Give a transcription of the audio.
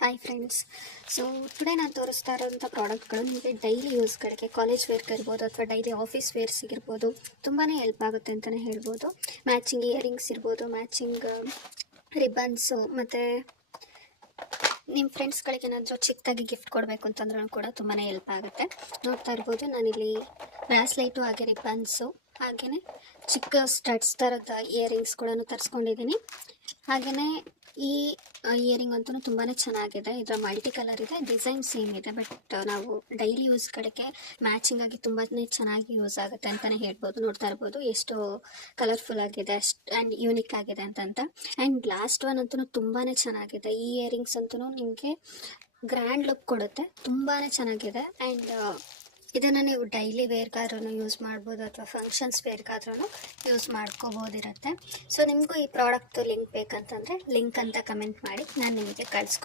Hi friends. So today ನಾನು ತೋರಿಸ್ತಾ ಇರೋಂಥ ಪ್ರಾಡಕ್ಟ್ಗಳು ನಿಮಗೆ ಡೈಲಿ ಯೂಸ್ಗಳಿಗೆ ಕಾಲೇಜ್ ವೇರ್ಗೆ ಇರ್ಬೋದು ಅಥವಾ ಡೈಲಿ ಆಫೀಸ್ ವೇರ್ಸಿಗಿರ್ಬೋದು ತುಂಬಾ ಹೆಲ್ಪ್ ಆಗುತ್ತೆ ಅಂತಲೇ ಹೇಳ್ಬೋದು. ಮ್ಯಾಚಿಂಗ್ ಇಯರಿಂಗ್ಸ್ ಇರ್ಬೋದು, ಮ್ಯಾಚಿಂಗ್ ರಿಬ್ಬನ್ಸು, ಮತ್ತು ನಿಮ್ಮ ಫ್ರೆಂಡ್ಸ್ಗಳಿಗೆ ಏನಾದರೂ ಚಿಕ್ಕದಾಗಿ ಗಿಫ್ಟ್ ಕೊಡಬೇಕು ಅಂತಂದ್ರೂ ಕೂಡ ತುಂಬಾ ಹೆಲ್ಪ್ ಆಗುತ್ತೆ. ನೋಡ್ತಾ ಇರ್ಬೋದು ನಾನಿಲ್ಲಿ ಬ್ರಾಸ್ಲೈಟು ಹಾಗೆ ರಿಬ್ಬನ್ಸು ಹಾಗೆಯೇ ಚಿಕ್ಕ ಸ್ಟಡ್ಸ್ ಥರದ ಇಯರಿಂಗ್ಸ್ ಕೂಡ ತರಿಸ್ಕೊಂಡಿದ್ದೀನಿ. ಹಾಗೆಯೇ ಈ ಇಯರಿಂಗ್ ಅಂತೂ ತುಂಬಾ ಚೆನ್ನಾಗಿದೆ. ಇದರ ಮಲ್ಟಿ ಕಲರ್ ಇದೆ, ಡಿಸೈನ್ ಸೇಮ್ ಇದೆ, ಬಟ್ ನಾವು ಡೈಲಿ ಯೂಸ್ಗಳಿಗೆ ಮ್ಯಾಚಿಂಗ್ ಆಗಿ ತುಂಬಾ ಚೆನ್ನಾಗಿ ಯೂಸ್ ಆಗುತ್ತೆ ಅಂತಲೇ ಹೇಳ್ಬೋದು. ನೋಡ್ತಾ ಇರ್ಬೋದು ಎಷ್ಟು ಕಲರ್ಫುಲ್ ಆಗಿದೆ ಆ್ಯಂಡ್ ಯೂನಿಕ್ ಆಗಿದೆ ಅಂತ. ಆ್ಯಂಡ್ ಲಾಸ್ಟ್ ಒನ್ ಅಂತೂ ತುಂಬಾ ಚೆನ್ನಾಗಿದೆ. ಈ ಇಯರಿಂಗ್ಸ್ ಅಂತೂ ನಿಮಗೆ ಗ್ರ್ಯಾಂಡ್ ಲುಕ್ ಕೊಡುತ್ತೆ, ತುಂಬಾ ಚೆನ್ನಾಗಿದೆ. ಆ್ಯಂಡ್ ಇದನ್ನು ನೀವು ಡೈಲಿ ವೇರ್ಗಾದ್ರೂ ಯೂಸ್ ಮಾಡ್ಬೋದು ಅಥವಾ ಫಂಕ್ಷನ್ಸ್ ವೇರ್ಗಾದ್ರೂ ಯೂಸ್ ಮಾಡ್ಕೋಬೋದಿರುತ್ತೆ. ಸೊ ನಿಮಗೂ ಈ ಪ್ರಾಡಕ್ಟ್ ಲಿಂಕ್ ಬೇಕಂತಂದರೆ ಲಿಂಕ್ ಅಂತ ಕಮೆಂಟ್ ಮಾಡಿ, ನಾನು ನಿಮಗೆ ಕಳಿಸ್ಕೊಡ್ತೀನಿ.